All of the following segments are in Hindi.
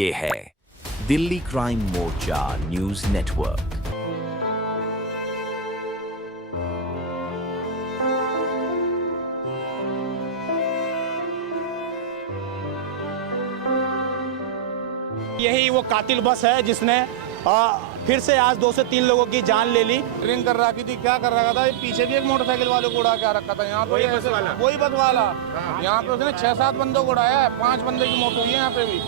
ये है दिल्ली क्राइम मोर्चा न्यूज नेटवर्क। यही वो कातिल बस है जिसने फिर से आज 2 से 3 लोगों की जान ले ली। ड्रिंक कर रखी थी, क्या कर रखा था, पीछे भी एक मोटरसाइकिल वाले को उड़ा के रखा था। यहाँ पे वही बस वाला यहाँ पे उसने 6-7 बंदों को उड़ाया है। 5 बंदे की मौत हुई है यहाँ पे भी।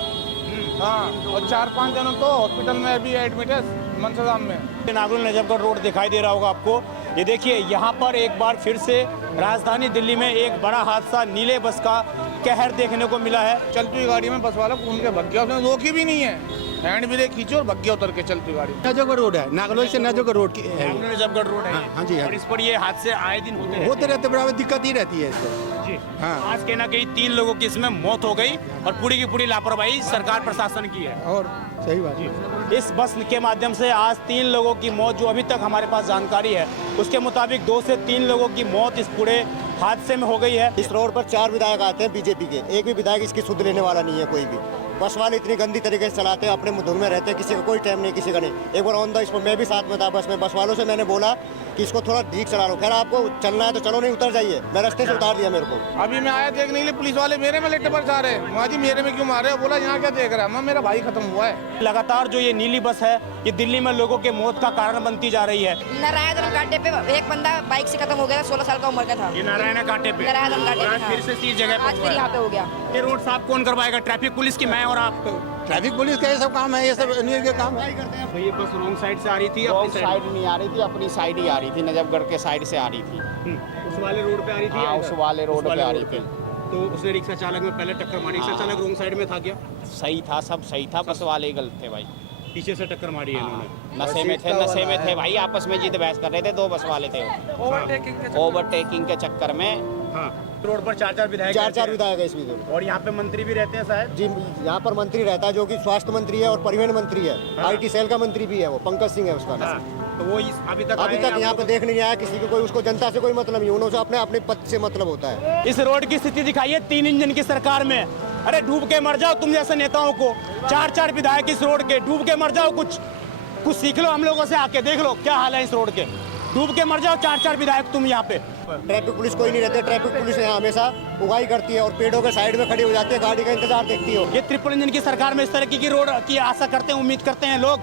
हाँ, और 4-5 जनों तो हॉस्पिटल में अभी एडमिट है मनसाराम में। नागुल नजफगढ़ रोड दिखाई दे रहा होगा आपको। ये देखिए, यहाँ पर एक बार फिर से राजधानी दिल्ली में एक बड़ा हादसा, नीले बस का कहर देखने को मिला है। चलती हुई गाड़ी में बस वाला घूम के भग गया, उसने रोकी भी नहीं है, हैंड ब्रेक खींची और भग गया उतर के चलती गाड़ी। नजफगढ़ रोड है, नागलोई से नजफगढ़ रोड की है। नजफगढ़ रोड है। हाँ जी, और इस पर ये हादसे आए दिन होते रहते, बराबर दिक्कत ही रहती है इससे। जी हाँ। आज कहीं ना कहीं 3 लोगों की इसमें मौत हो गई और पूरी की पूरी लापरवाही सरकार प्रशासन की है। और सही बात है। इस बस के माध्यम से आज 3 लोगों की मौत, जो अभी तक हमारे पास जानकारी है उसके मुताबिक 2 से 3 लोगों की मौत इस पूरे हादसे में हो गई है। इस रोड पर 4 विधायक आते हैं बीजेपी के, एक भी विधायक इसकी सुध लेने वाला नहीं है कोई भी। बस वाले इतनी गंदी तरीके से चलाते हैं, अपने धुन में रहते हैं, किसी का कोई टाइम नहीं, किसी का नहीं। एक बार ऑन द स्पॉट मैं भी साथ में था बस में, बस वालों से मैंने बोला कि इसको थोड़ा ठीक चला लो। खैर आपको चलना है तो चलो, नहीं उतर जाइए। मैं रास्ते से उतार दिया मेरे को। अभी मैं आया देखने के लिए, पुलिस वाले मेरे में लेटे पर जा रहे हैं। माँ जी मेरे में क्यों मार रहे हो? बोला यहाँ क्या देख रहा है? मैं, मेरा भाई खत्म हुआ है। लगातार जो ये नीली बस है ये दिल्ली में लोगों के मौत का कारण बनती जा रही है। नारायण कांटे पे एक बंदा बाइक से खत्म हो गया था, 16 साल का उम्र का था। ये नारायण कांटे पे, नारायण कांटे पे फिर से इस जगह आज फिर यहाँ पे हो गया। ये रोड साफ कौन करवाएगा? ट्रैफिक पुलिस की मैं और आप? ट्रैफिक पुलिस का ये सब काम है, ये सब इन्हीं के काम है। ये बस रोंग साइड से आ रही थी, रॉन्ग साइड नहीं आ रही थी, अपनी साइड ही आ रही थी, नजफगढ़ के साइड से आ रही थी। उस वाले रोड पे आ रही थी। हाँ, उस वाले रोड पे आ रही थी। तो उसने रिक्शा चालक में पहले टक्कर मारी। रिक्शा चालक रोंग साइड में था क्या? सही था, सब सही था, बस वाले ही गलत थे भाई। पीछे से टक्कर मारी है इन्होंने। नशे में थे भाई, आपस में जीत बहस कर रहे थे। 2 बस वाले थे, ओवरटेकिंग के चक्कर में। हाँ, रोड पर 4-4 विधायक 4 विधायक है इसमें। और यहाँ पे मंत्री भी रहते हैं शायद। जी, यहाँ पर मंत्री रहता है जो कि स्वास्थ्य मंत्री है और परिवहन मंत्री है। IT सेल का मंत्री भी है, वो पंकज सिंह है उसका नाम। तो वो अभी तक यहाँ पे देखने नहीं आया किसी को, कोई उसको जनता से कोई मतलब नहीं, उन्होंने अपने पद से मतलब होता है। इस रोड की स्थिति दिखाइए 3 इंजन की सरकार में। अरे डूब के मर जाओ तुम जैसे नेताओं को। 4-4 विधायक इस रोड के, डूब के मर जाओ। कुछ सीख लो हम लोगों से, आके देख लो क्या हाल है इस रोड के। डूब के मर जाओ 4-4 विधायक तुम यहाँ पे। ट्रैफिक पुलिस कोई नहीं रहती, ट्रैफिक पुलिस यहाँ हमेशा उगाई करती है और पेड़ों के साइड में खड़ी हो जाती है, गाड़ी का इंतजार देखती हो। ये ट्रिपल इंजन की सरकार में इस तरह की रोड की आशा करते हैं, उम्मीद करते हैं लोग।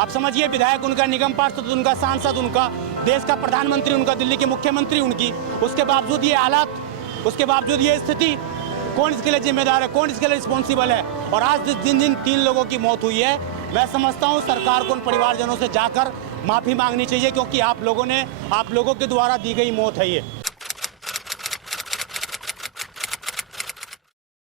आप समझिए, विधायक उनका, निगम पार्षद उनका, सांसद उनका, देश का प्रधानमंत्री उनका, दिल्ली के मुख्यमंत्री उनकी, उसके बावजूद ये हालात, उसके बावजूद ये स्थिति। कौन इसके लिए जिम्मेदार है? कौन इसके लिए रिस्पॉन्सिबल है? और आज जिन 3 लोगों की मौत हुई है, मैं समझता हूँ सरकार को उन परिवारजनों से जाकर माफी मांगनी चाहिए, क्योंकि आप लोगों के द्वारा दी गई मौत है ये।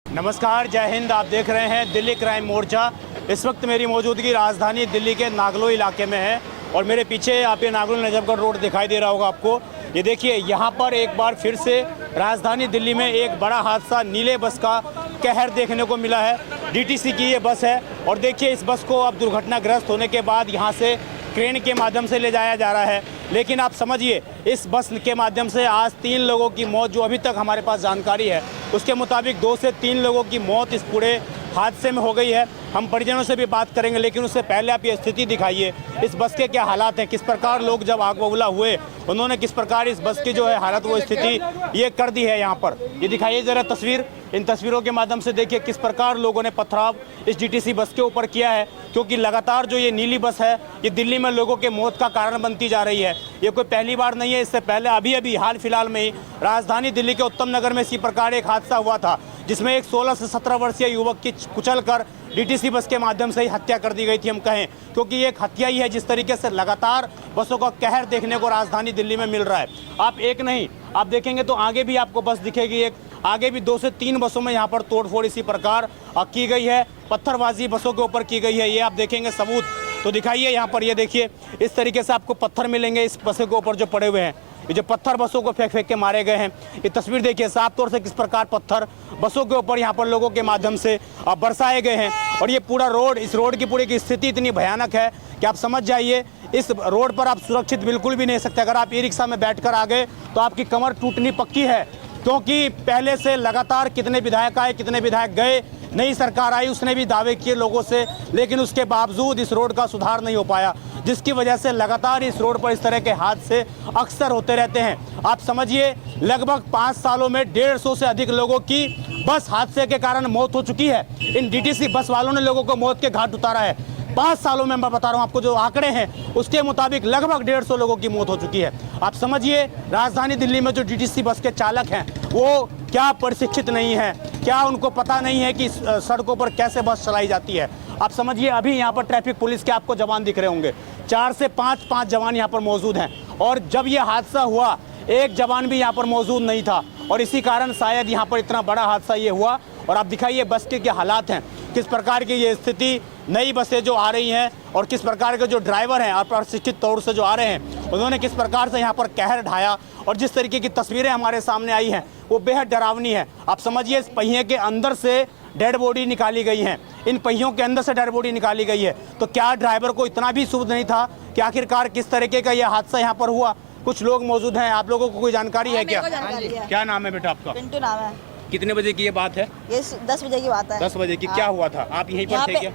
नमस्कार, जय हिंद। आप देख रहे हैं दिल्ली क्राइम मोर्चा। इस वक्त मेरी मौजूदगी राजधानी दिल्ली के नागलोई इलाके में है और मेरे पीछे आप ये नागलोई नजफगढ़ रोड दिखाई दे रहा होगा आपको। ये देखिए, यहाँ पर एक बार फिर से राजधानी दिल्ली में एक बड़ा हादसा, नीले बस का कहर देखने को मिला है। DTC की ये बस है और देखिए, इस बस को अब दुर्घटनाग्रस्त होने के बाद यहाँ से क्रेन के माध्यम से ले जाया जा रहा है। लेकिन आप समझिए, इस बस के माध्यम से आज 3 लोगों की मौत, जो अभी तक हमारे पास जानकारी है उसके मुताबिक 2 से 3 लोगों की मौत इस पूरे हादसे में हो गई है। हम परिजनों से भी बात करेंगे, लेकिन उससे पहले आप ये स्थिति दिखाइए, इस बस के क्या हालात हैं, किस प्रकार लोग जब आग बबूला हुए उन्होंने किस प्रकार इस बस की जो है हालत, वो स्थिति ये कर दी है। यहाँ पर ये दिखाइए ज़रा तस्वीर। इन तस्वीरों के माध्यम से देखिए किस प्रकार लोगों ने पथराव इस DTC बस के ऊपर किया है, क्योंकि लगातार जो ये नीली बस है ये दिल्ली में लोगों के मौत का कारण बनती जा रही है। ये कोई पहली बार नहीं है, इससे पहले अभी हाल फिलहाल में ही राजधानी दिल्ली के उत्तम नगर में इसी प्रकार एक हादसा हुआ था, जिसमें एक 16 से 17 वर्षीय युवक की कुचलकर DTC बस के माध्यम से ही हत्या कर दी गई थी, हम कहें, क्योंकि ये एक हत्या ही है। जिस तरीके से लगातार बसों का कहर देखने को राजधानी दिल्ली में मिल रहा है। आप एक नहीं, आप देखेंगे तो आगे भी आपको बस दिखेगी, एक आगे भी 2 से 3 बसों में यहाँ पर तोड़फोड़ इसी प्रकार की गई है। पत्थरबाजी बसों के ऊपर की गई है, ये आप देखेंगे सबूत। तो दिखाइए यहाँ पर, ये देखिए इस तरीके से आपको पत्थर मिलेंगे इस बसों के ऊपर जो पड़े हुए हैं। ये जो पत्थर बसों को फेंक के मारे गए हैं, ये तस्वीर देखिए साफ तौर से किस प्रकार पत्थर बसों के ऊपर यहाँ पर लोगों के माध्यम से बरसाए गए हैं। और ये पूरा रोड, इस रोड की पूरी की स्थिति इतनी भयानक है कि आप समझ जाइए, इस रोड पर आप सुरक्षित बिल्कुल भी नहीं सकते। अगर आप ई-रिक्शा में बैठकर आ गए तो आपकी कमर टूटनी पक्की है, क्योंकि पहले से लगातार कितने विधायक आए, कितने विधायक गए, नई सरकार आई उसने भी दावे किए लोगों से, लेकिन उसके बावजूद इस रोड का सुधार नहीं हो पाया, जिसकी वजह से लगातार इस रोड पर इस तरह के हादसे अक्सर होते रहते हैं। आप समझिए लगभग 5 सालों में 150 से अधिक लोगों की बस हादसे के कारण मौत हो चुकी है। इन डीटीसी बस वालों ने लोगों को मौत के घाट उतारा है। 5 सालों में मैं बता रहा हूं आपको, जो आंकड़े हैं उसके मुताबिक लगभग 150 लोगों की मौत हो चुकी है। आप समझिए राजधानी दिल्ली में जो डीटीसी बस के चालक हैं वो क्या प्रशिक्षित नहीं है, क्या उनको पता नहीं है कि सड़कों पर कैसे बस चलाई जाती है। आप समझिए अभी यहाँ पर ट्रैफिक पुलिस के आपको जवान दिख रहे होंगे, 4 से 5 जवान यहाँ पर मौजूद हैं, और जब ये हादसा हुआ एक जवान भी यहाँ पर मौजूद नहीं था, और इसी कारण शायद यहाँ पर इतना बड़ा हादसा ये हुआ। और आप दिखाइए बस के क्या हालात हैं, किस प्रकार की ये स्थिति, नई बसें जो आ रही हैं और किस प्रकार के जो ड्राइवर हैं और प्रशिक्षित तौर से जो आ रहे हैं उन्होंने किस प्रकार से यहाँ पर कहर ढाया, और जिस तरीके की तस्वीरें हमारे सामने आई हैं वो बेहद डरावनी है। आप समझिए इस पहिए के अंदर से डेड बॉडी निकाली गई है, इन पहियों के अंदर से डेड बॉडी निकाली गई है, तो क्या ड्राइवर को इतना भी सुध नहीं था कि आखिरकार किस तरीके का यह हादसा यहाँ पर हुआ। कुछ लोग मौजूद हैं, आप लोगों को कोई जानकारी है क्या? क्या नाम है बेटा आपका? पिंटू नाम है। कितने बजे की ये बात है? ये 10 बजे की बात है। 10 बजे की। क्या हुआ था? आप यहीं पर थे क्या?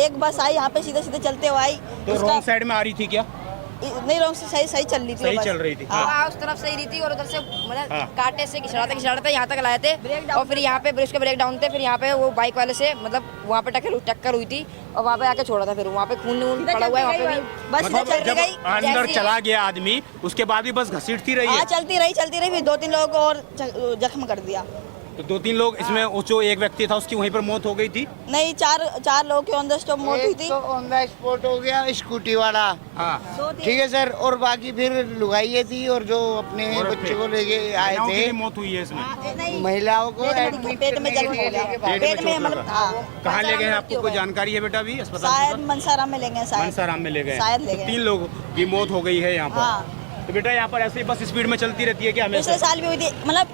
एक बस आई यहाँ पे सीधे सीधे चलते हुए आई, तो रॉन्ग साइड में आ रही थी क्या? नहीं, रॉन्ग से सही चल रही थी, सही चल रही थी। हाँ, उस तरफ सही रही थी और उधर से मतलब कांटे से घिसड़ाते यहाँ तक लाए थे, और फिर यहाँ पे ब्रेक ब्रेक डाउन थे, फिर यहाँ पे वो बाइक वाले से मतलब वहाँ पे टक्कर हुई थी और वहाँ पे आके छोड़ा था, फिर वहाँ पे खून पड़ा हुआ है वहाँ पे भी। बस मतलब चल जब गई, अंदर चला गया आदमी उसके बाद भी बस घसीटती रही है? चलती रही, फिर 2-3 लोगों को और जख्म कर दिया। तो 2-3 लोग इसमें, जो एक व्यक्ति था उसकी वहीं पर मौत हो गई थी? नहीं, चार लोगों की ऑन द स्पॉट मौत हुई थी। तो ऑन द स्पॉट हो गया स्कूटी वाला, हाँ ठीक है सर, और बाकी फिर लुगाइये थी और जो अपने बच्चे को लेके आए महिलाओं की थे, भी मौत हुई है इसमें? महिलाओं को पेट में जख्म हो गया, पेट में मतलब। कहाँ ले गए हैं? आपको कोई जानकारी है बेटा? अभी अस्पताल शायद मनसाराम में ले गए, मनसाराम में ले गए, शायद ले गए। 3 लोग की मौत हो गई है यहाँ पर। हाँ। तो बेटा यहाँ पर ऐसे ही बस स्पीड में चलती रहती है क्या हमेशा? पिछले साल भी हुई थी, मतलब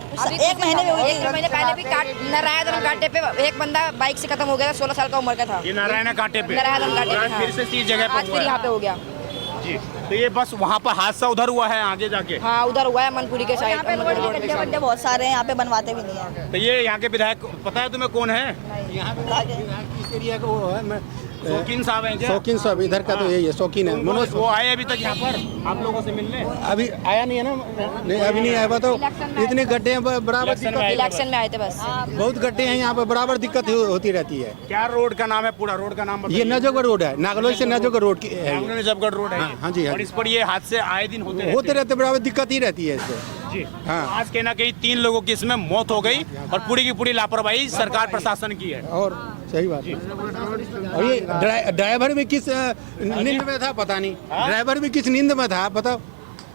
1 महीने में हुई थी। 1 महीने पहले भी नारायण कांटे पे एक बंदा बाइक से खत्म हो गया था, 16 साल का उम्र का था। ये नारायण कांटे पे? नारायण कांटे पे, आज फिर से इस जगह आज पर फिर यहाँ पे हो गया जी। तो ये बस वहाँ पर हादसा उधर हुआ है आगे जाके? हाँ, उधर हुआ है मनपुरी के साइड। गड्ढे बहुत सारे हैं यहाँ पे, बनवाते भी नहीं है। तो ये यहाँ के विधायक पता है तुम्हें कौन है? यहाँ पे इस एरिया का वो है, शौकीन साहब हैं क्या? शौकीन साहब इधर का तो यही है, शौकीन है मनोज। वो आए अभी तक यहाँ पर आप लोगों से मिलने? अभी आया नहीं है ना? नहीं, अभी नहीं आया। तो इतने गड्ढे हैं, बराबर इलेक्शन में आए थे बस। बहुत गड्ढे हैं यहाँ पे, बराबर दिक्कत होती रहती है। क्या रोड का नाम है? पूरा रोड का नाम ये नजफगढ़ रोड है, नागलोई से नजफगढ़ रोड की है। नजफगढ़ रोड है। हाँ जी, हाँ और इस पर ये हादसे आए दिन होते रहते, बराबर दिक्कत ही रहती है इससे। जी हाँ। आज कहीं ना कहीं 3 लोगों की इसमें मौत हो गई और पूरी की पूरी लापरवाही सरकार प्रशासन की है। और सही बात है। और ये ड्राइवर भी किस नींद में था पता नहीं, ड्राइवर भी किस नींद में था बताओ।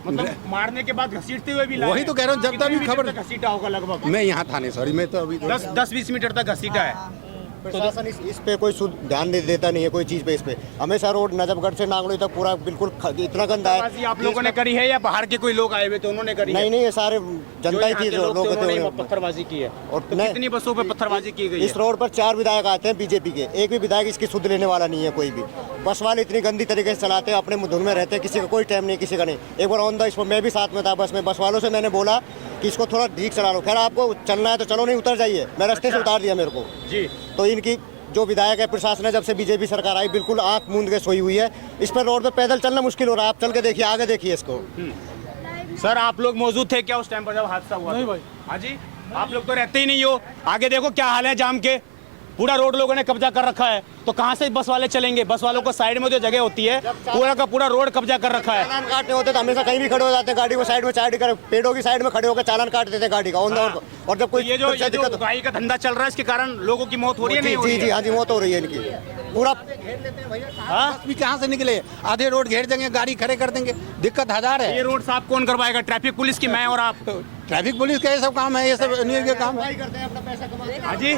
मतलब मारने के बाद घसीटते हुए भी लाए। वही तो कह रहा हूँ, जब तक भी खबर घसीटा होगा लगभग। मैं यहाँ था नहीं, सॉरी, मैं तो अभी 10-20 मीटर तक घसीटा है। प्रशासन इस पे कोई ध्यान देता नहीं है, कोई चीज पे। इस पे हमेशा रोड नजफगढ़ से नागलोई तक पूरा बिल्कुल इतना गंदा है। आप लोगों ने करी है या बाहर के कोई लोग आए हुए तो उन्होंने करी? नहीं, ये सारे जनता ही थी, जो लोग पत्थरबाजी की है। और कितनी बसों पे पत्थरबाजी की गई? इस रोड पर 4 विधायक आते हैं बीजेपी के, एक भी विधायक इसकी सुध लेने वाला नहीं है कोई भी। बस वाले इतनी गंदी तरीके से चलाते हैं, अपने धुन में रहते हैं, किसी का कोई टाइम नहीं, किसी का नहीं। एक बार ऑन द स्पॉट मैं भी साथ में था बस में, बस वालों से मैंने बोला कि इसको थोड़ा ठीक चला लो। खैर आपको चलना है तो चलो, नहीं उतर जाइए, मैं रास्ते से उतार दिया मेरे को जी। तो इनकी जो विधायक है, प्रशासन है, जब से बीजेपी सरकार आई बिल्कुल आंख मूंद के सोई हुई है। इस पर रोड पे पैदल चलना मुश्किल हो रहा है। आप चल के देखिए, आगे देखिए इसको। सर आप लोग मौजूद थे क्या उस टाइम पर जब हादसा हुआ? नहीं भाई। हाँ जी, आप लोग तो रहते ही नहीं हो। आगे देखो क्या हाल है जाम के, पूरा रोड लोगों ने कब्जा कर रखा है। तो कहाँ से बस वाले चलेंगे? बस वालों को साइड में जो जगह होती है पूरा का पूरा रोड कब्जा कर रखा है। चालान काटने होते तो हमेशा कहीं भी खड़े हो जाते हैं, गाड़ी को साइड में कर, पेड़ों की साइड में खड़े होकर चालान काट देते हैं गाड़ी का। और जब कोई ये जो गाड़ी का धंधा चल रहा है इसके कारण लोगों की मौत हो रही है? जी जी, हाँ जी, मौत हो रही है इनकी पूरा। बस भी कहाँ से निकले, आधे रोड घेर देंगे, गाड़ी खड़े कर देंगे, दिक्कत हजार है। ये रोड साफ कौन करवाएगा? ट्रैफिक पुलिस की? मैं और आप? ट्रैफिक पुलिस का ये सब काम है, ये सब नहीं के काम है। हाँ जी,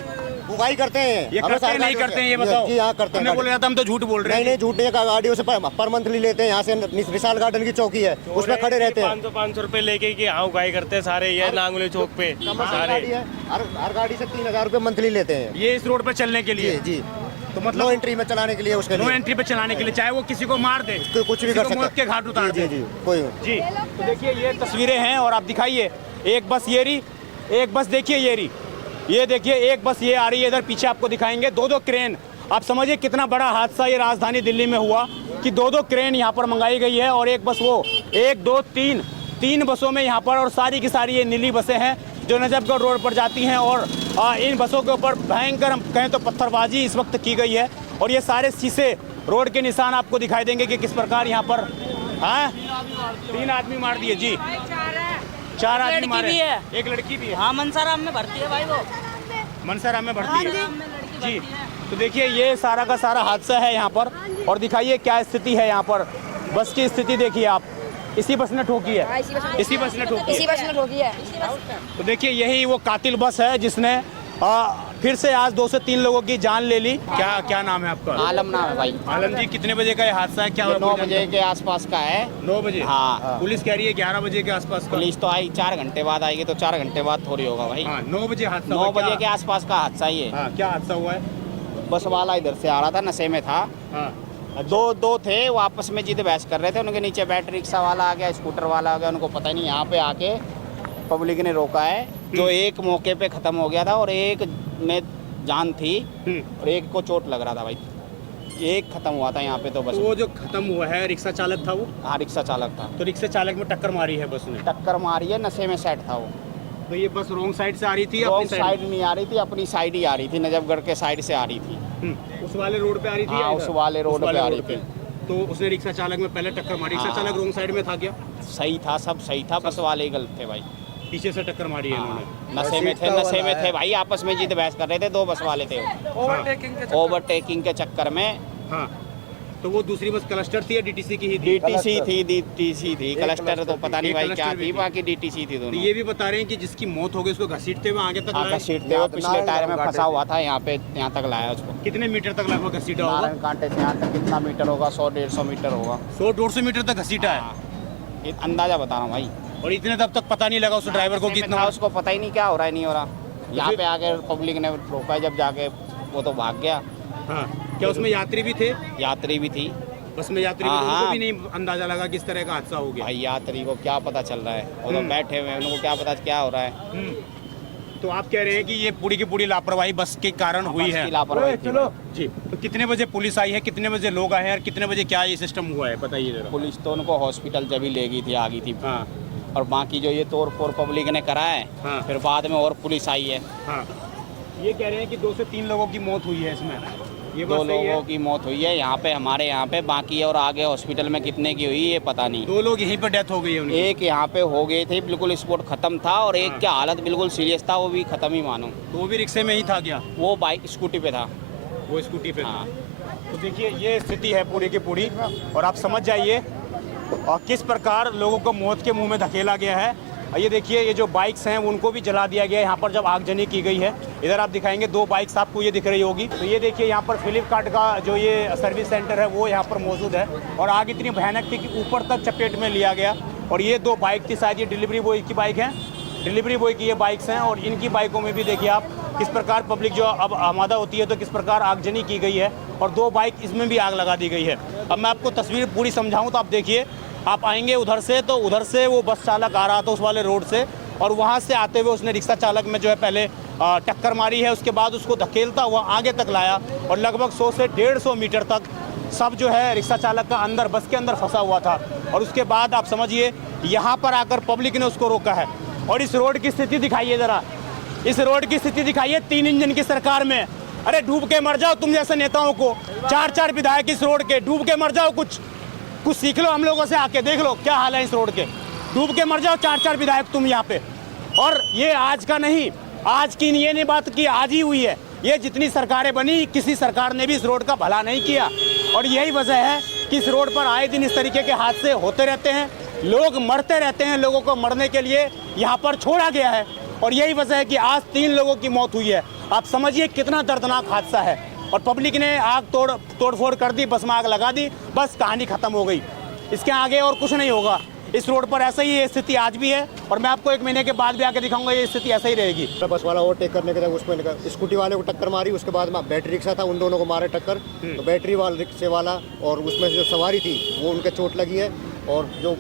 बुवाई करते हैं। ये करते नहीं करते हैं ये बताओ? जी हाँ करते हैं। हमने बोला था हम तो झूठ बोल रहे हैं। नहीं, झूठ नहीं, गाड़ियों से पर मंथली लेते हैं। यहाँ से विशाल गार्डन की चौकी है, उसमें खड़े रहते हैं। 500 रुपए लेके कि हाँ उगाई करते हैं सारे, ये नांगलोई चौक पे सारे। हर गाड़ी से 3000 रुपए मंथली लेते हैं ये इस रोड पर चलने के लिए? जी। तो मतलब नो एंट्री में चलाने के लिए, उसके नो एंट्री पे चलाने के लिए, चाहे वो किसी को मार दे, कुछ भी कर सकते, मौत के घाट उतार दे। जी कोई जी। तो देखिए ये तस्वीरें हैं और आप दिखाइए, एक बस ये रही, एक बस देखिए ये रही, ये देखिए एक बस ये आ रही है इधर पीछे, आपको दिखाएंगे दो दो क्रेन। आप समझिए कितना बड़ा हादसा ये राजधानी दिल्ली में हुआ कि दो दो क्रेन यहाँ पर मंगाई गई है, और एक बस वो 1 2 3 बसों में यहाँ पर, और सारी की सारी ये नीली बसें हैं जो नजफगढ़ रोड पर जाती हैं। और इन बसों के ऊपर भयंकर, हम कहें तो पत्थरबाजी इस वक्त की गई है, और ये सारे शीशे रोड के निशान आपको दिखाई देंगे कि किस प्रकार यहाँ पर 3 आदमी मार दिए जी, 4 आदमी मारे, एक लड़की भी है। हाँ, मनसाराम में भर्ती है भाई, वो मनसाराम में भर्ती है जी। तो देखिए ये सारा का सारा हादसा है यहाँ पर, और दिखाइए क्या स्थिति है यहाँ पर। बस की स्थिति देखिए आप, इसी बस ने ठोकी है, इसी बस ने ठोकी है। तो देखिए यही वो कातिल बस है जिसने फिर से आज 2 से 3 लोगों की जान ले ली। क्या नाम है आपका? आलम नाम है भाई। आलम जी, कितने बजे का ये हादसा है? क्या 9 बजे के आसपास का है। 9 बजे? हाँ। पुलिस कह रही है 11 बजे के आसपास का। पुलिस तो आई 4 घंटे बाद आएगी, तो 4 घंटे बाद थोड़ी होगा भाई। 9 बजे हादसा 9 बजे के आसपास का हादसा ही है। क्या हादसा हुआ है? बस वाला इधर से आ रहा था, नशे में था। दो थे, वो आपस में जिद बहस कर रहे थे। उनके नीचे बैटरी रिक्शा वाला आ गया, स्कूटर वाला आ गया, उनको पता नहीं। यहाँ पे आके पब्लिक ने रोका है, जो एक मौके पे ख़त्म हो गया था, और एक में जान थी, और एक को चोट लग रहा था भाई। एक ख़त्म हुआ था यहाँ पे। तो बस वो जो ख़त्म हुआ है रिक्शा चालक था वो? हाँ, रिक्शा चालक था। तो रिक्शा चालक में टक्कर मारी है बस ने? टक्कर मारी है, नशे में सेट था वो। तो ये बस रोंग साइड से आ रही थी? रोंग साइड नहीं आ रही थी, अपनी साइड ही आ रही थी, नजफगढ़ के साइड से आ रही थी। उस वाले रोड पे आ रही थी? हाँ, उस वाले रोड पे आ रही थी। तो उसने रिक्शा चालक में पहले टक्कर मारी। रिक्शा चालक रोंग साइड में था क्या? सही था, सब सही था, बस वाले ही गलत थे भाई। पीछे से टक्कर मारी है इन्होंने। नशे में थे भाई, आपस में जिद बहस कर रहे थे। 2 बस वाले थे, ओवरटेकिंग के चक्कर में। हाँ, तो वो दूसरी बस क्लस्टर थी या डीटीसी की ही थी? डीटीसी थी, क्लस्टर तो पता नहीं भाई क्या थी, बाकी डीटीसी थी दोनों। ये भी बता रहे हैं कि जिसकी मौत हो गई उसको घसीटते हुए आगे तक घसीटते हुए पिछले टायर में फंसा हुआ था, यहाँ तक लाया उसको। कितने मीटर तक लगभग घसीटा होगा? नारायण कांटे से यहाँ तक कितना मीटर होगा? 100-150 मीटर होगा। 100-150 मीटर तक घसीटा है? ये अंदाजा बता रहा हूँ भाई। और इतने तब तक पता नहीं लगा उस ड्राइवर को कितना? उसको पता ही नहीं क्या हो रहा है, नहीं हो रहा। यहाँ पे आके पब्लिक ने रोका, जब जाके वो तो भाग गया। हाँ, क्या उसमें यात्री भी थे? यात्री भी थी बस में, यात्री को भी नहीं अंदाजा लगा किस तरह का हादसा हो गया। भाई यात्री को क्या पता चल रहा है, वो तो बैठे हुए हैं, उनको क्या पता क्या हो रहा है। तो आप कह रहे हैं कि ये पूरी की पूरी लापरवाही बस के कारण हुई है? लापरवाही जी। तो कितने बजे पुलिस आई है, कितने बजे लोग आए हैं, और कितने बजे क्या ये सिस्टम हुआ है बताइए जरा। पुलिस तो उनको हॉस्पिटल जब ही ले गई थी, आ गई थी। हाँ। और बाकी जो ये तोड़ फोड़ पब्लिक ने करा है, हाँ। फिर बाद में और पुलिस आई है। हाँ। ये कह रहे हैं कि 2 से 3 लोगों की मौत हुई है इसमें। ये 2 लोगों की मौत हुई है यहाँ पे, हमारे यहाँ पे। बाकी और आगे हॉस्पिटल में कितने की हुई ये पता नहीं। 2 लोग यहीं पर डेथ हो गई है उनकी। एक यहाँ पे हो गए थे, बिल्कुल स्पॉट खत्म था, और एक की हालत बिल्कुल सीरियस था, वो भी खत्म ही मानो। तो वो भी रिक्शे में ही था क्या? वो बाइक स्कूटी पे था। वो स्कूटी पे हाँ। था। तो देखिए ये स्थिति है पूरी की पूरी, और आप समझ जाइए और किस प्रकार लोगों को मौत के मुंह में धकेला गया है। ये देखिए ये जो बाइक्स हैं उनको भी जला दिया गया है यहाँ पर जब आगजनी की गई है। इधर आप दिखाएंगे 2 बाइक्स आपको ये दिख रही होगी। तो ये देखिए यहाँ पर फ्लिपकार्ट का जो ये सर्विस सेंटर है वो यहाँ पर मौजूद है, और आग इतनी भयानक थी कि ऊपर तक चपेट में लिया गया। और ये 2 बाइक थी, शायद ये डिलीवरी बॉय की बाइक है, डिलीवरी बॉय की ये बाइक्स हैं। और इनकी बाइकों में भी देखिए आप किस प्रकार पब्लिक जो अब आमादा होती है तो किस प्रकार आगजनी की गई है, और 2 बाइक इसमें भी आग लगा दी गई है। अब मैं आपको तस्वीर पूरी समझाऊँ तो आप देखिए, आप आएंगे उधर से, तो उधर से वो बस चालक आ रहा था उस वाले रोड से, और वहाँ से आते हुए उसने रिक्शा चालक में जो है पहले टक्कर मारी है, उसके बाद उसको धकेलता हुआ आगे तक लाया, और लगभग 100 से 150 मीटर तक सब जो है रिक्शा चालक का अंदर बस के अंदर फंसा हुआ था। और उसके बाद आप समझिए यहाँ पर आकर पब्लिक ने उसको रोका है। और इस रोड की स्थिति दिखाइए ज़रा, इस रोड की स्थिति दिखाइए 3 इंजन की सरकार में। अरे डूब के मर जाओ तुम जैसे नेताओं को, 4-4 विधायक इस रोड के, डूब के मर जाओ, कुछ सीख लो हम लोगों से, आके देख लो क्या हाल है इस रोड के, डूब के मर जाओ 4-4 विधायक तुम यहाँ पे। और ये आज का नहीं, आज की ये नहीं बात की आज ही हुई है, ये जितनी सरकारें बनी किसी सरकार ने भी इस रोड का भला नहीं किया। और यही वजह है कि इस रोड पर आए दिन इस तरीके के हादसे होते रहते हैं, लोग मरते रहते हैं, लोगों को मरने के लिए यहाँ पर छोड़ा गया है। और यही वजह है कि आज 3 लोगों की मौत हुई है। आप समझिए कितना दर्दनाक हादसा है। और पब्लिक ने आग तोड़फोड़ कर दी, बस में आग लगा दी, बस कहानी खत्म हो गई। इसके आगे और कुछ नहीं होगा। इस रोड पर ऐसा ही ये स्थिति आज भी है, और मैं आपको 1 महीने के बाद भी आके दिखाऊंगा ये स्थिति ऐसा ही रहेगी। बस वाला ओवरटेक करने के बाद उसमें स्कूटी वाले को टक्कर मारी, उसके बाद में बैटरी रिक्शा था, उन दोनों को मारे टक्कर। तो बैटरी वाले रिक्शे वाला और उसमें जो सवारी थी वो उनके चोट लगी है, और जो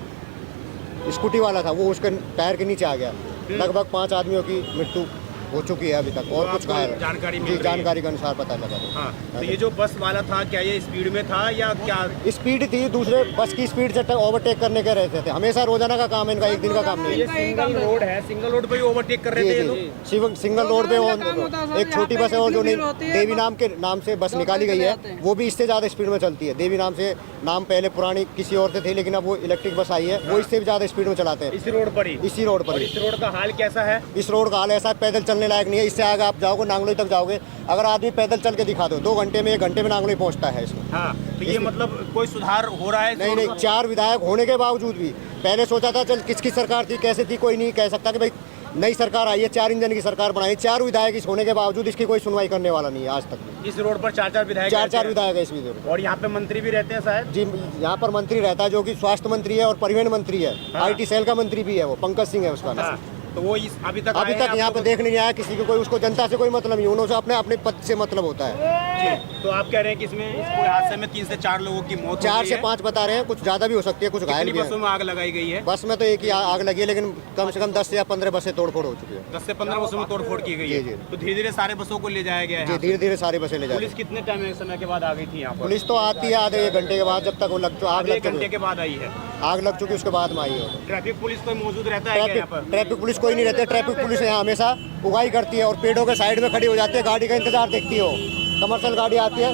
स्कूटी वाला था वो उसके टायर के नीचे आ गया। लगभग 5 आदमियों की मृत्यु हो चुकी है अभी तक, और कुछ घायल है। जानकारी मिल जी, रही है। जानकारी के अनुसार पता लगा। हाँ, तो ये जो बस वाला था क्या ये स्पीड में था या क्या? स्पीड थी, दूसरे बस की स्पीड से ओवरटेक करने के रहते थे। हमेशा रोजाना का काम है इनका, एक दिन का काम नहीं ये है। सिंगल रोड है, सिंगल रोड पे ही ओवरटेक कर रहे थे ये लोग? सिंगल रोड पे एक छोटी बस है और जो देवी नाम के नाम से बस निकाली गई है, वो भी इससे ज़्यादा स्पीड में चलती है। देवी नाम से नाम पहले पुरानी किसी और से थे, लेकिन अब वो इलेक्ट्रिक बस आई है, वो इससे भी ज़्यादा स्पीड में चलाते हैं। इसी रोड पर ही? इसी रोड पर ही। इस रोड का हाल कैसा है? इस रोड का हाल ऐसा पैदल चलने लायक नहीं है। इससे आगे आप जाओगे नांगलोई तक जाओगे, अगर आदमी पैदल चल के दिखा दो 2 घंटे में 1 घंटे में नांगलोई पहुंचता है इसमें। हाँ, तो ये मतलब कोई सुधार हो रहा है? नहीं नहीं, 4 विधायक होने के बावजूद भी, पहले सोचा था चल किसकी सरकार थी कैसे थी, कोई नहीं कह सकता कि भाई नई सरकार आई है, 4 इंजन की सरकार बनाई, 4 विधायक इस होने के बावजूद इसकी कोई सुनवाई करने वाला नहीं है आज तक। इस रोड पर 4-4 विधायक? 4-4 विधायक है इस रोड पर। और यहाँ पे मंत्री भी रहते हैं शायद? जी, यहाँ पर मंत्री रहता है जो कि स्वास्थ्य मंत्री है और परिवहन मंत्री है। IT सेल का मंत्री भी है, वो पंकज सिंह है उसका नाम। तो वो अभी तक यहाँ पे देखने नहीं आया किसी को, कोई उसको जनता से कोई मतलब नहीं, उन्होंने अपने अपने पद से मतलब होता है। जी, तो आप कह रहे हैं कि इसमें इस पूरे हादसे में 3 से 4 लोगों की मौत 4 से 5 बता रहे हैं, कुछ ज्यादा भी हो सकती है, कुछ घायल भी बसों में आग लगाई गई है? बस में तो एक ही आग लगी है, लेकिन कम से कम 10 या 15 बसें तोड़फोड़ हो चुकी है। 10 से 15 बसों में तोड़फोड़ की गई है? जी। तो धीरे धीरे सारे बसों को ले जाया गया है? जी, धीरे धीरे सारी बसें ले जाए। पुलिस कितने समय के बाद आ गई थी यहाँ पर? पुलिस तो आती है आधे 1 घंटे के बाद, जब तक वो आग लग 1 घंटे के बाद आई है? आग लग चुकी उसके बाद में आई है। ट्रैफिक पुलिस कोई मौजूद रहता है क्या यहाँ पर? ट्रैफिक पुलिस कोई नहीं रहती है। ट्रैफिक पुलिस यहाँ हमेशा उगाई करती है और पेड़ों के साइड में खड़ी हो जाती है, गाड़ी का इंतजार देखती है। कमर्शियल गाड़ी आती है।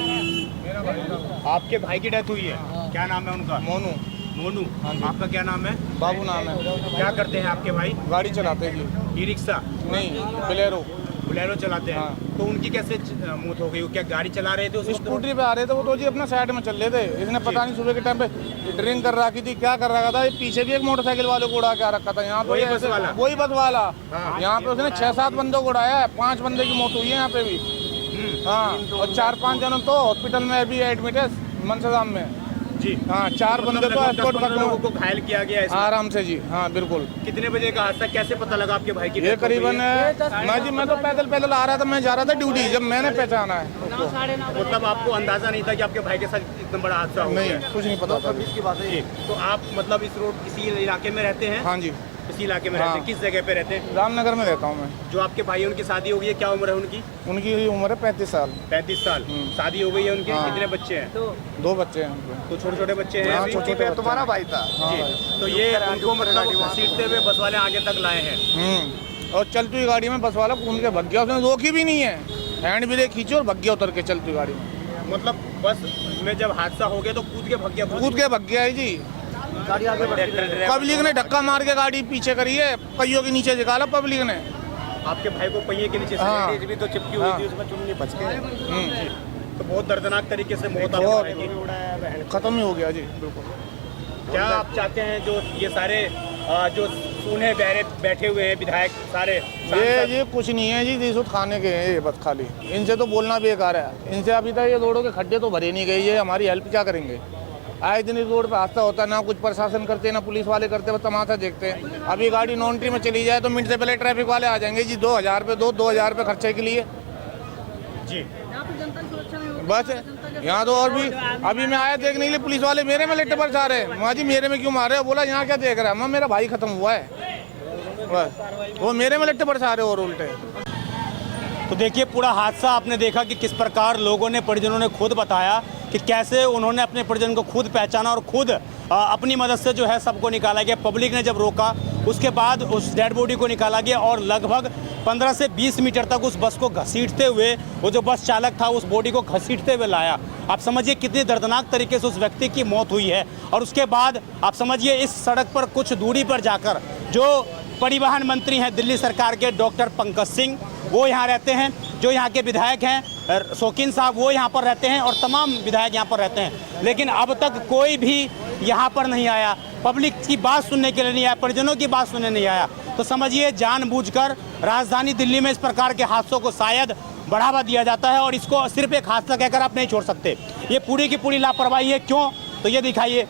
आपके भाई की डेथ हुई है, क्या नाम है उनका? मोनू। मोनू, आपका क्या नाम है? बाबू नाम है। क्या करते हैं आपके भाई? गाड़ी चलाते हैं जी। E rickshaw? नहीं, बोलेरो चलाते हैं। हाँ। तो उनकी कैसे मौत हो गई? वो क्या गाड़ी चला रहे थे उस वक्त? स्कूटरी पे आ रहे थे वो तो जी, अपना साइड में चल रहे थे। इसने पता नहीं सुबह के टाइम पे ड्रिंक कर रखी थी, क्या कर रखा था। ये पीछे भी एक मोटरसाइकिल वाले को उड़ा के आ रखा था यहाँ पे। वही बस वाला? वही बस वाला। यहाँ पे उसने 6-7 बंदों को उड़ाया है, 5 बंदे की मौत हुई है यहाँ पे भी। हाँ, और 4-5 जन तो हॉस्पिटल में अभी एडमिट है मनसाधाम में। जी हाँ, 4 बंदे तो एस्कॉर्ट कर लोगों को घायल किया गया है आराम से जी। हाँ बिल्कुल। कितने बजे का हादसा, कैसे पता लगा आपके भाई की? ये करीबन मैं तो पैदल आ रहा था, मैं जा रहा था ड्यूटी, जब मैंने पहचाना है उसको। मतलब आपको अंदाजा नहीं था कि आपके भाई के साथ इतना बड़ा हादसा हो नहीं, गया? कुछ नहीं पता था। तो आप मतलब इस रोड इसी इलाके में रहते हैं? हाँ जी, इसी इलाके में रहते हैं। किस जगह पे रहते हैं? रामनगर में रहता हूँ मैं। जो आपके भाई उनकी शादी हो गई है, क्या उम्र है उनकी? उनकी उम्र है 35 साल। 35 साल शादी हो गई है उनकी? हाँ। कितने बच्चे हैं? 2 बच्चे हैं। तो छोटे छोटे बच्चे हैं? हाँ, छोटे छोटे। तुम्हारा भाई था? जी। तो ये उनको मतलब घसीटते हुए बस वाले आगे तक लाए हैं? और चलती हुई गाड़ी में बस वाला घूम के भग गया, उसने रोकी भी नहीं है, हैंड ब्रेक खींची और भग गया उतर के चलती हुई गाड़ी में। मतलब बस में जब हादसा हो गया तो कूद के भग गया? कूद के भग गया है जी। पब्लिक ने धक्का मार के गाड़ी पीछे करी है, पहियों के नीचे निकाला पब्लिक ने। आपके भाई को पहिए के नीचे हाँ। भी तो चिपकी हुई थी, उसमें चुन्नी बच गई। तो बहुत दर्दनाक तरीके से मौत आपके भाई की। खत्म ही हो गया जी बिल्कुल। क्या आप चाहते हैं जो ये सारे जो सूने बहरे बैठे हुए हैं विधायक सारे? ये कुछ नहीं है जी, रिश्वत खाने के हैं ये बस खाली। इनसे तो बोलना बेकार है। इनसे अभी तक ये रोडों के खड्डे तो भरे नहीं गए, ये हमारी हेल्प क्या करेंगे? आए दिन इस रोड पे हादसा होता है, ना कुछ प्रशासन करते ना पुलिस वाले करते, बस तमाशा देखते हैं। अभी गाड़ी नॉन एंट्री में चली जाए तो मिनट से पहले ट्रैफिक वाले आ जाएंगे जी, 2000 रुपये 2000 रुपये खर्चे के लिए जी। बस यहाँ तो और भी अभी मैं आया देखने के लिए, पुलिस वाले मेरे में लिट्टे बरसा रहे हैं। माँ जी मेरे में क्यों मार रहे हो? बोला यहाँ क्या देख रहा है? माँ मेरा भाई खत्म हुआ है, बस वो मेरे में लिट्टे बरसा रहे और उल्टे। तो देखिए पूरा हादसा आपने देखा कि किस प्रकार लोगों ने, परिजनों ने खुद बताया कि कैसे उन्होंने अपने परिजन को खुद पहचाना और खुद अपनी मदद से जो है सबको निकाला गया। पब्लिक ने जब रोका उसके बाद उस डेड बॉडी को निकाला गया और लगभग 15 से 20 मीटर तक उस बस को घसीटते हुए, वो जो बस चालक था उस बॉडी को घसीटते हुए लाया। आप समझिए कितनी दर्दनाक तरीके से उस व्यक्ति की मौत हुई है। और उसके बाद आप समझिए इस सड़क पर कुछ दूरी पर जाकर जो परिवहन मंत्री हैं दिल्ली सरकार के डॉक्टर पंकज सिंह, वो यहाँ रहते हैं। जो यहाँ के विधायक हैं शौकीन साहब, वो यहाँ पर रहते हैं और तमाम विधायक यहाँ पर रहते हैं। लेकिन अब तक कोई भी यहाँ पर नहीं आया, पब्लिक की बात सुनने के लिए नहीं आया, परिजनों की बात सुनने नहीं आया। तो समझिए जानबूझकर राजधानी दिल्ली में इस प्रकार के हादसों को शायद बढ़ावा दिया जाता है और इसको सिर्फ एक हादसा कहकर आप नहीं छोड़ सकते। ये पूरी की पूरी लापरवाही है। क्यों? तो ये दिखाइए,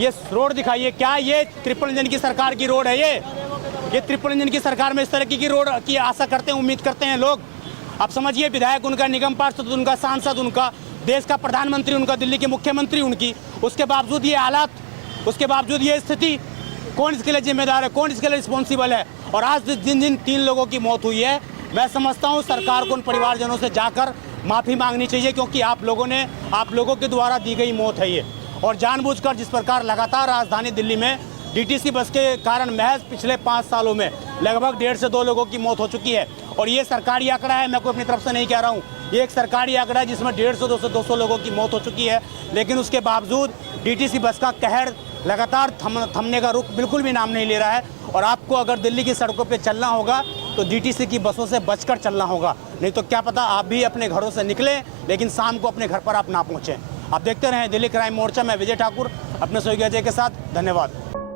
ये रोड दिखाइए। क्या ये ट्रिपल इंजन की सरकार की रोड है? ये ट्रिपल इंजन की सरकार में इस तरह की रोड की आशा करते हैं, उम्मीद करते हैं लोग? आप समझिए विधायक उनका, निगम पार्षद उनका, सांसद उनका, देश का प्रधानमंत्री उनका, दिल्ली के मुख्यमंत्री उनकी, उसके बावजूद ये हालात, उसके बावजूद ये स्थिति, कौन इसके लिए जिम्मेदार है? कौन इसके लिए रिस्पॉन्सिबल है? और आज जिन जिन 3 लोगों की मौत हुई है मैं समझता हूँ सरकार को उन परिवारजनों से जाकर माफ़ी मांगनी चाहिए, क्योंकि आप लोगों के द्वारा दी गई मौत है ये। और जानबूझकर जिस प्रकार लगातार राजधानी दिल्ली में डीटीसी बस के कारण महज पिछले 5 सालों में लगभग 1.5 से 2 लोगों की मौत हो चुकी है। और ये सरकारी आंकड़ा है, मैं कोई अपनी तरफ से नहीं कह रहा हूँ, ये एक सरकारी आंकड़ा है जिसमें 150 से 200 लोगों की मौत हो चुकी है। लेकिन उसके बावजूद डीटीसी बस का कहर लगातार थमने का रुख बिल्कुल भी नाम नहीं ले रहा है। और आपको अगर दिल्ली की सड़कों पे चलना होगा तो डीटीसी की बसों से बचकर चलना होगा, नहीं तो क्या पता आप भी अपने घरों से निकलें लेकिन शाम को अपने घर पर आप ना पहुँचें। आप देखते रहें दिल्ली क्राइम मोर्चा। मैं विजय ठाकुर अपने सहयोगी अजय के साथ। धन्यवाद।